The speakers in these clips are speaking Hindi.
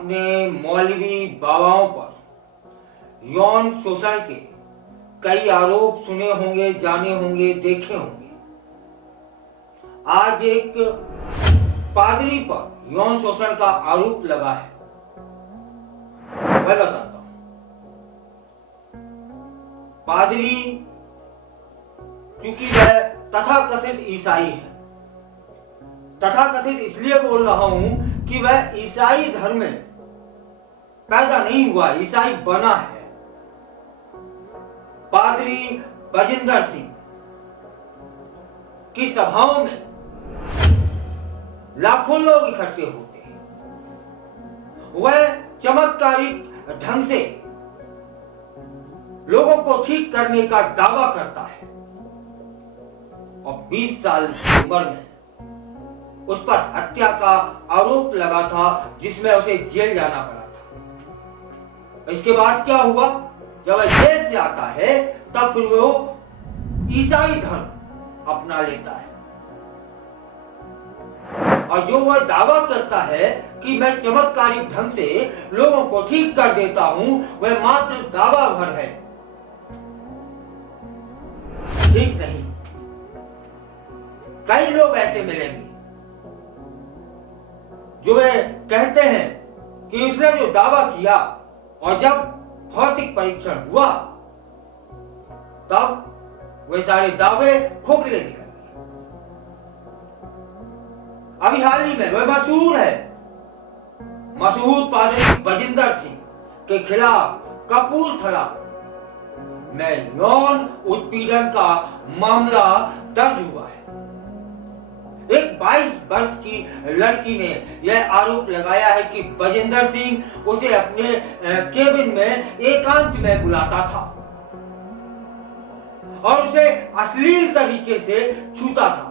आपने मौलवी बाबाओं पर यौन शोषण के कई आरोप सुने होंगे, जाने होंगे, देखे होंगे। आज एक पादरी पर यौन शोषण का आरोप लगा है, मैं बताता हूं। पादरी चूंकि वह तथाकथित ईसाई है, तथाकथित इसलिए बोल रहा हूं कि वह ईसाई धर्म में पैदा नहीं हुआ, ईसाई बना है। पादरी बजिंदर सिंह की सभाओं में लाखों लोग इकट्ठे होते हैं। वह चमत्कारिक ढंग से लोगों को ठीक करने का दावा करता है और 20 साल की उम्र में उस पर हत्या का आरोप लगा था, जिसमें उसे जेल जाना पड़ा था। इसके बाद क्या हुआ? जब वह जेल से आता है तब फिर वो ईसाई धर्म अपना लेता है और जो वह दावा करता है कि मैं चमत्कारिक ढंग से लोगों को ठीक कर देता हूं, वह मात्र दावा भर है, ठीक नहीं। कई लोग ऐसे मिलेंगे जो वे कहते हैं कि उसने जो दावा किया और जब भौतिक परीक्षण हुआ तब वे सारे दावे खोखले निकल गए। अभी हाल ही में वह मशहूर पादरी बजिंदर सिंह के खिलाफ कपूरथला में यौन उत्पीड़न का मामला दर्ज हुआ है। एक 22 वर्ष की लड़की ने यह आरोप लगाया है कि बजिंदर सिंह उसे अपने केबिन में एकांत में बुलाता था और उसे अश्लील तरीके से छूता था।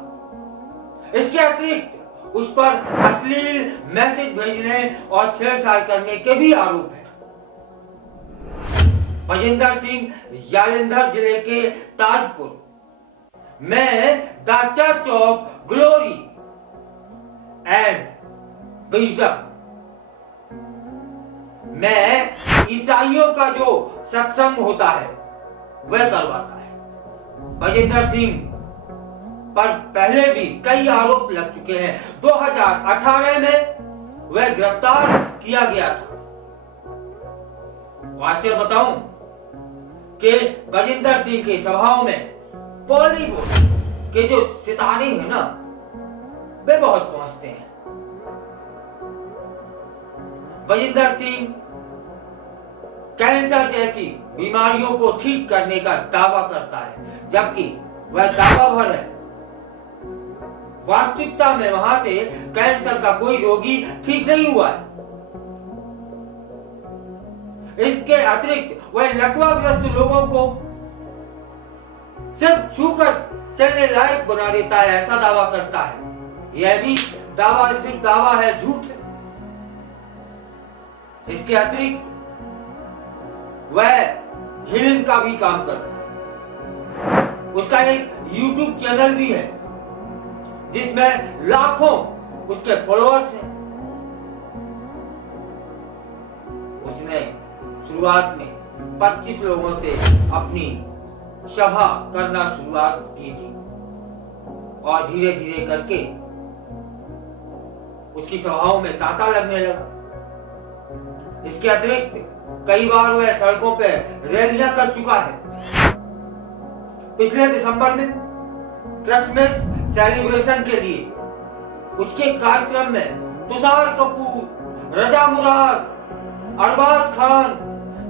इसके अतिरिक्त उस पर अश्लील मैसेज भेजने और छेड़छाड़ करने के भी आरोप है। बजिंदर सिंह जालंधर जिले के ताजपुर में the church of glory and wisdom में ईसाइयों का जो सत्संग होता है वह करवाता है। बजिंदर सिंह पर पहले भी कई आरोप लग चुके हैं। 2018 में वह गिरफ्तार किया गया था। आश्चर्य बताऊं कि बजिंदर सिंह की सभाओं में बॉलीवुड के जो सितारे हैं ना, वे बहुत पहुंचते हैं। बजिंदर सिंह कैंसर जैसी बीमारियों को ठीक करने का दावा करता है, जबकि वह दावा भर है। वास्तविकता में वहां से कैंसर का कोई रोगी ठीक नहीं हुआ है। इसके अतिरिक्त वह लकवाग्रस्त लोगों को सिर्फ छूकर चलने लायक बना देता है, ऐसा दावा करता है। यह भी दावा सिर्फ दावा है, झूठ है। इसके अतिरिक्त वह हीलिंग का भी काम करता है। उसका एक YouTube चैनल भी है जिसमें लाखों उसके फॉलोअर्स हैं। उसने शुरुआत में 25 लोगों से अपनी सभा करना शुरुआत की थी और धीरे धीरे करके उसकी सभाओं में तांता लगने लगा। इसके अतिरिक्त कई बार वह सड़कों पर रैलियां कर चुका है। पिछले दिसंबर में क्रिसमस सेलिब्रेशन के लिए उसके कार्यक्रम में तुषार कपूर, रजा मुराद, अरबाज खान,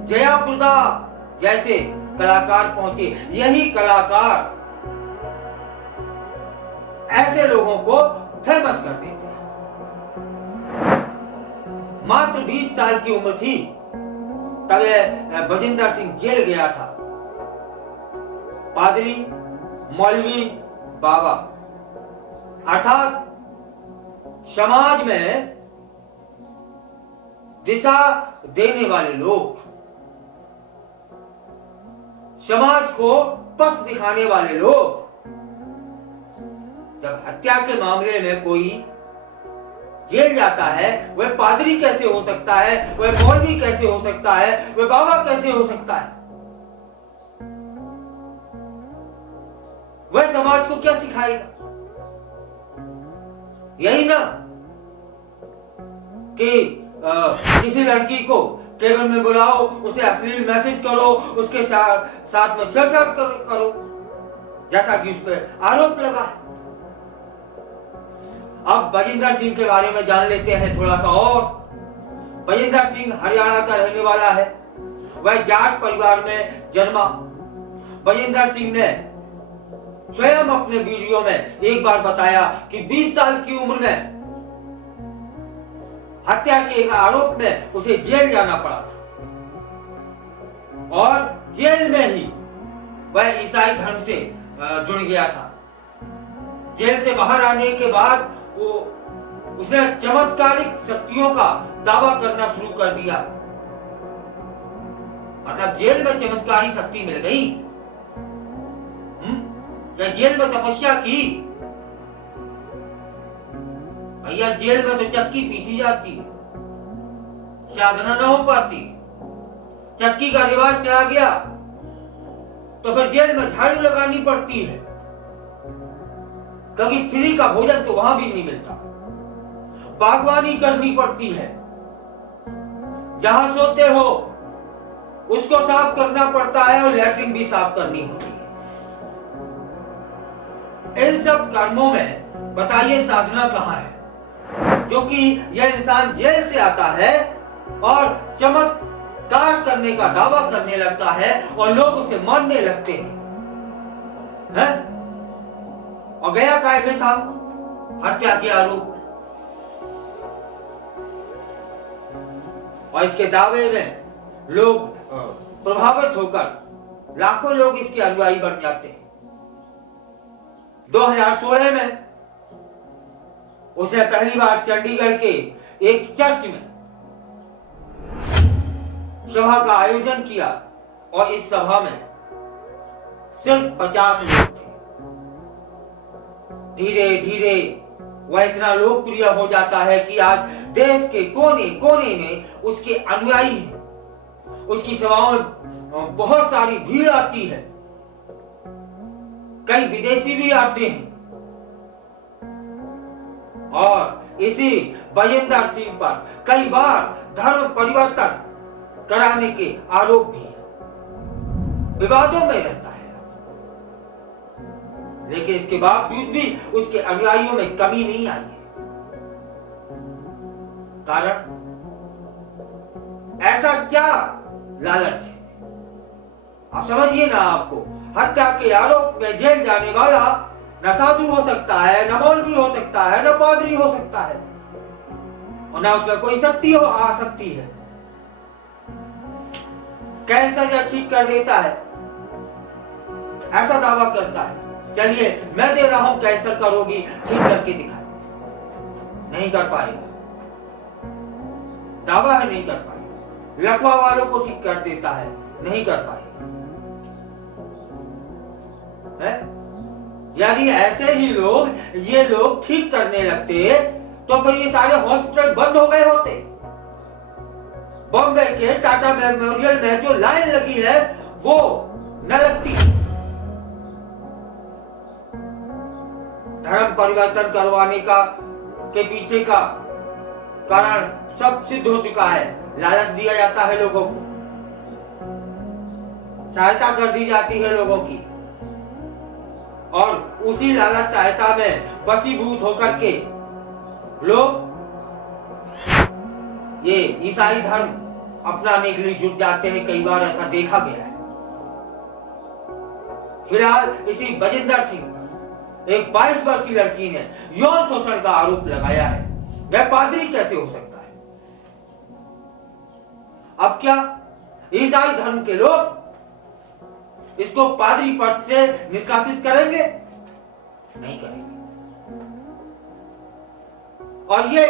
जया प्रदा जैसे कलाकार पहुंचे। यही कलाकार ऐसे लोगों को फेमस कर देते हैं। मात्र 20 साल की उम्र थी तब बजिंदर सिंह जेल गया था। पादरी मौलवी बाबा अर्थात समाज में दिशा देने वाले लोग, समाज को पथ दिखाने वाले लोग जब हत्या के मामले में कोई जेल जाता है वह पादरी कैसे हो सकता है, वह मौलवी कैसे हो सकता है, वह बाबा कैसे हो सकता है? वह समाज को क्या सिखाएगा? यही ना कि किसी लड़की को केबिन में बुलाओ, उसे अश्लील मैसेज करो, उसके साथ में छेड़छाड़ करो, जैसा कि उस पर आरोप लगा है। अब बजिंदर सिंह के बारे में जान लेते हैं थोड़ा सा और। बजिंदर सिंह हरियाणा का रहने वाला है। वह जाट परिवार में जन्मा। बजिंदर सिंह ने स्वयं अपने वीडियो में एक बार बताया कि 20 साल की उम्र में हत्या के एक आरोप में उसे जेल जाना पड़ा था और जेल में ही वह ईसाई धर्म से जुड़ गया था। जेल से बाहर आने के बाद उसने चमत्कारिक शक्तियों का दावा करना शुरू कर दिया। मतलब जेल में चमत्कारी शक्ति मिल गई। या जेल में तपस्या की? भैया जेल में तो चक्की पीसी जाती है, साधना ना हो पाती। चक्की का रिवाज चला गया तो फिर जेल में झाड़ू लगानी पड़ती है, क्योंकि फ्री का भोजन तो वहां भी नहीं मिलता। बागवानी करनी पड़ती है, जहां सोते हो उसको साफ करना पड़ता है और लैट्रिन भी साफ करनी होती है। इन सब कर्मों में बताइए साधना कहां है? क्योंकि यह इंसान जेल से आता है और चमत्कार करने का दावा करने लगता है और लोग उसे मानने लगते हैं? और गया काय में था हत्या के आरोप, और इसके दावे में लोग प्रभावित होकर लाखों लोग इसके अनुयायी बन जाते हैं। 2016 में उसने पहली बार चंडीगढ़ के एक चर्च में सभा का आयोजन किया और इस सभा में सिर्फ 50 लोग थे। धीरे धीरे वह इतना लोकप्रिय हो जाता है कि आज देश के कोने कोने में उसके अनुयायी हैं। उसकी सभाओं में बहुत सारी भीड़ आती है, कई विदेशी भी आते हैं। और इसी बजिंदर सिंह पर कई बार धर्म परिवर्तन कराने के आरोप भी विवादों में रहता है, लेकिन इसके बावजूद भी उसके अनुयायियों में कमी नहीं आई है। कारण ऐसा क्या लालच है? आप समझिए ना, आपको हत्या के आरोप में जेल जाने वाला न साधु हो सकता है, न मौलवी हो सकता है, न पादरी हो सकता है, और न उसमें कोई शक्ति हो आ सकती है। कैंसर या ठीक कर देता है ऐसा दावा करता है। चलिए मैं दे रहा हूं कैंसर का रोगी ठीक करके दिखाए, नहीं कर पाएगा। दावा है नहीं कर पाएगा। लकवा वालों को ठीक कर देता है, नहीं कर पाएगा। यदि ऐसे ही ये लोग ठीक करने लगते तो फिर ये सारे हॉस्पिटल बंद हो गए होते। बॉम्बे के टाटा मेमोरियल में जो लाइन लगी है वो न लगती। धर्म परिवर्तन करवाने के पीछे का कारण सब सिद्ध हो चुका है। लालच दिया जाता है लोगों को, सहायता कर दी जाती है लोगों की, और उसी लालच सहायता में वशीभूत होकर के लोग ये ईसाई धर्म अपनाने के लिए जुट जाते हैं। कई बार ऐसा देखा गया है। फिलहाल इसी बजिंदर सिंह पर एक 22 वर्षीय लड़की ने यौन शोषण का आरोप लगाया है। वह पादरी कैसे हो सकता है? अब क्या ईसाई धर्म के लोग इसको पादरी पद से निष्कासित करेंगे? नहीं करेंगे। और ये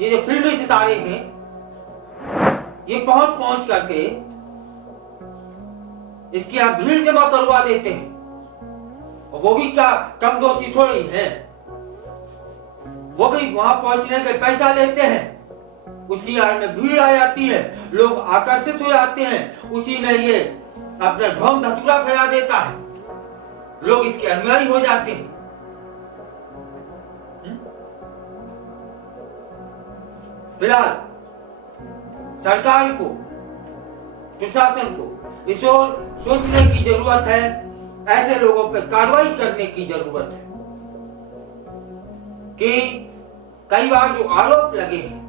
जो फिल्मी सितारे हैं, ये पहुंच करके इसकी यहां भीड़ जमा करवा देते हैं, और वो भी क्या कम दोषी थोड़ी है। वो भी वहां पहुंचने के पैसा लेते हैं, उसकी आड़ में भीड़ आ जाती है, लोग आकर्षित हो जाते हैं, उसी में ये अपना ढोंग धतूरा फैला देता है, लोग इसके अनुयायी हो जाते हैं। फिलहाल सरकार को, प्रशासन को इस ओर सोचने की जरूरत है, ऐसे लोगों पर कार्रवाई करने की जरूरत है कि कई बार जो आरोप लगे हैं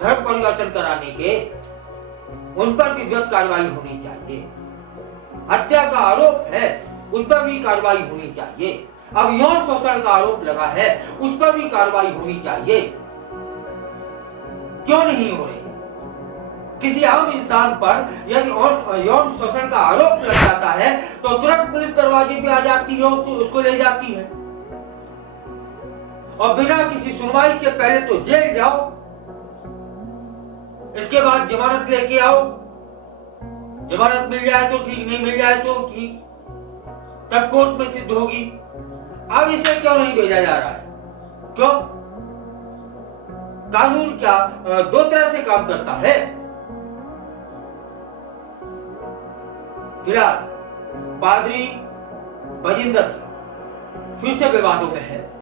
धर्म परिवर्तन कराने के, उन पर भी विधिवत कार्रवाई होनी चाहिए। हत्या का आरोप है, उस पर भी कार्रवाई होनी चाहिए। अब यौन शोषण का आरोप लगा है, उस पर भी कार्रवाई होनी चाहिए। क्यों नहीं हो रही? किसी आम इंसान पर यदि यौन शोषण का आरोप लग जाता है तो तुरंत पुलिस दरवाजे पे आ जाती है, तो उसको ले जाती है और बिना किसी सुनवाई के पहले तो जेल जाओ, इसके बाद जमानत लेके आओ, जमानत मिल जाए तो ठीक, नहीं मिल जाए तो ठीक, तब कोर्ट में सिद्ध होगी। अब इसे क्यों नहीं भेजा जा रहा है? क्यों? कानून क्या दो तरह से काम करता है? फिलहाल पादरी बजिंदर सिंह फिर से विवादों में है।